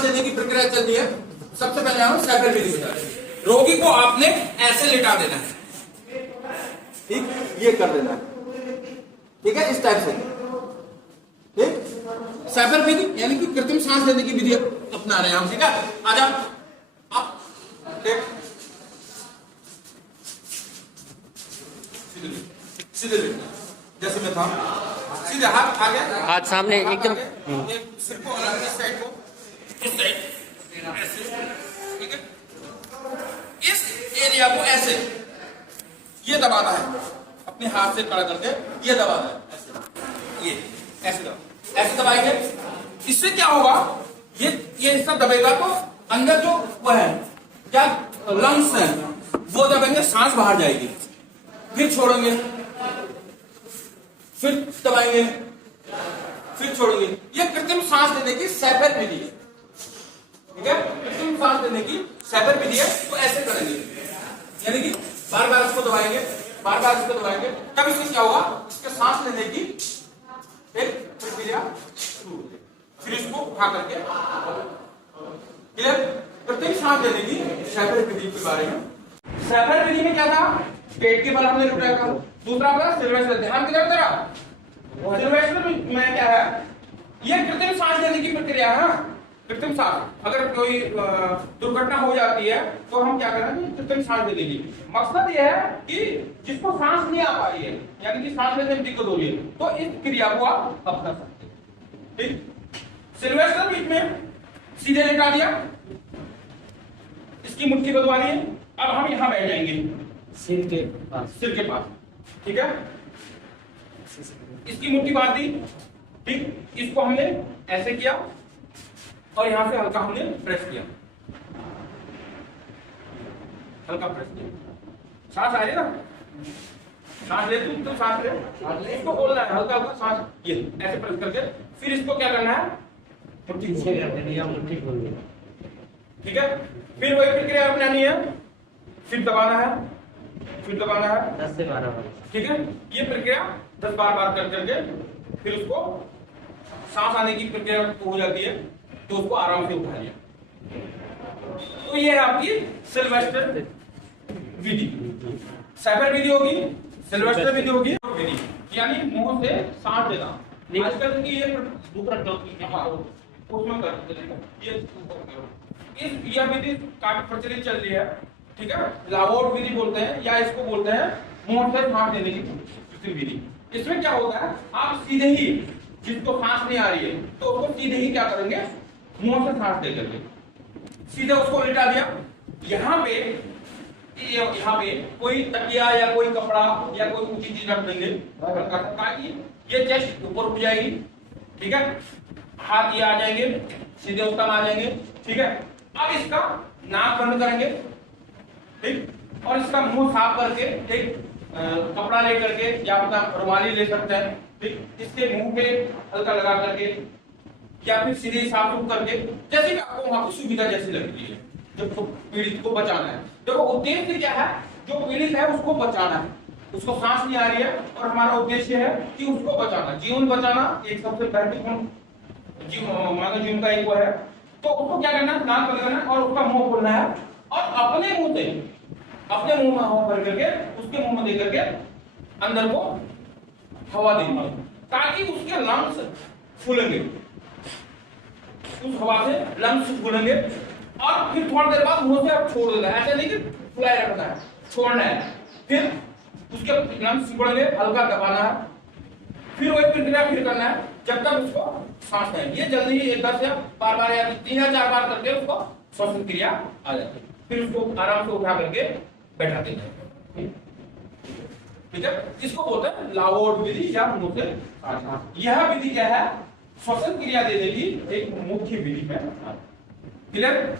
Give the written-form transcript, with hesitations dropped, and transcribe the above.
सांस लेने की प्रक्रिया चल रही है, सबसे पहले हम सैपर विधि बता रहे हैं। रोगी को आपने ऐसे लिटा देना है, ठीक, ये कर देना है, ठीक है, इस टाइप से, ठीक। सैपर विधि यानी कि कृत्रिम सांस लेने की विधि अपना रहे हैं हम, ठीक है। आजा आप, ठीक, सीधे जैसे मैं था, सीधे हाथ आगे, हाथ सामने एकदम, सिर को अलग, इस साइड को, इस साइड ऐसे, ठीक है। इस एरिया को ऐसे ये दबाना है, अपने हाथ से खड़ा करके ये दबाना है, ऐसे, ये ऐसे दबाएंगे। इससे क्या होगा, ये हिस्सा दबेगा तो अंदर जो वह है क्या लंग्स है वो दबेंगे, सांस बाहर जाएगी, फिर छोड़ेंगे, फिर दबाएंगे, फिर छोड़ेंगे। ये कृत्रिम सांस लेने की सैपर विधि है, ठीक है। कृत्रिम सांस लेने की सैपर विधि है, तो ऐसे करेंगे, यानी कि बार बार इसको दबाएंगे, बार बार इसको दबाएंगे, तब इससे क्या होगा, इसके सांस लेने की एक प्रक्रिया शुरू होगी। फिर इसको उठा करके, क्लियर। कृत्रिम सांस लेने की सैपर विधि के बारे में, सैपर विधि में क्या था, पेट के बल हमने लुटाया था, दूसरा था सिल्वेस्टर, ध्यान किधर तेरा, सिल्वेस्टर में क्या है, ये कृत्रिम सांस लेने की प्रक्रिया है। कृत्रिम सांस, अगर कोई दुर्घटना हो जाती है तो हम क्या करेंगे, कृत्रिम सांस ले लेंगे। मकसद ये है कि जिसको सांस नहीं आ पा रही है, यानी कि सांस लेने में दिक्कत हो रही है, तो इस क्रिया को आप अपना सकते हैं, ठीक। सिल्वेस्टर बीच में सीधे लेटा दिया, इसकी मुट्ठी बदवा ली, अब हम यहां बैठ जाएंगे सिर के पास, ठीक है। इसकी मुट्ठी बांध दी, ठीक, इसको हमने ऐसे किया और यहां से हल्का हमने प्रेस किया, हल्का प्रेस किया, सांस आ रही ना, सांस ले, तुम सांस ले, इसको बोलना है हल्का हल्का सांस, ये ऐसे प्रेस करके, फिर इसको क्या करना है, मुट्ठी खोल, ठीक है। फिर वही प्रक्रिया अपनानी है, फिर दबाना है, फिर दबाना है 10 से 12 बार, ठीक है। ये प्रक्रिया 10-12 बार कर करके फिर उसको सांस आने की प्रक्रिया हो जाती है, तो उसको आराम से उठा लिया। तो ये है आपकी सिल्वेस्टर विधि, सैपर विधि होगी, सिल्वेस्टर विधि होगी, विधि यानी मुंह से सांस लेना। आजकल की ये उसमें यह विधि काफी प्रचलित चल रही है, ठीक है। लावोट विधि बोलते हैं, या इसको बोलते हैं मुंह से सांस लेने की विधि। इसमें क्या होता है, आप सीधे ही, जिसको सांस नहीं आ रही है तो उसको सीधे ही क्या करेंगे, मुंह से सांस दे करके सीधे उसको लिटा दिया। यहाँ पे कोई तकिया या कोई कपड़ा या कोई ऊंची चीज रख देंगे, ताकि ये चेस्ट ऊपर उठ जाएगी, ठीक है। हाथ ये आ जाएंगे, सीधे उसका आ जाएंगे, ठीक है। अब इसका नाक बंद करेंगे, ठीक, और इसका मुंह साफ करके एक कपड़ा ले करके या अपना रुमाली ले सकते हैं, ठीक, इसके मुंह पे हल्का लगा करके या फिर सीधे साफ सुफ करके, जैसे कि आपको वहां की सुविधा जैसी लगती है, जो पीड़ित को बचाना है। देखो उद्देश्य क्या है, जो पीड़ित है उसको बचाना है, उसको सांस नहीं आ रही है और हमारा उद्देश्य है कि उसको बचाना, जीवन बचाना एक सबसे महत्वपूर्ण मानव जीवन का एक वो है। तो उसको क्या करना है, नाक बंद करना है और उसका मुंह खोलना है और अपने मुंह से, अपने मुंह में हवा भर करके उसके मुंह में दे करके अंदर को हवा देनी है, ताकि उसके लंग्स फूलेंगे, उस हवा से लंग्स फूलेंगे। और फिर थोड़ी देर बाद मुंह से आप छोड़ देना है, ऐसा नहीं कि फुलाए रखना है, छोड़ना है। फिर उसके लंग्स सिकुड़ेंगे, हल्का दबाना है, फिर वही प्रक्रिया फिर करना है जब तक उसको सांस नहीं। ये जल्दी ही 10 या 12 बार या 3 या 4 बार करके उसको श्वसन क्रिया आ जाती है, फिर उसको आराम से उठा करके बैठा देना है, ठीक है। इसको बोलते हैं लावोट विधि या मुंह से सांस। यह विधि क्या है, श्वसन क्रिया देने की एक मुख्य विधि है, क्लियर।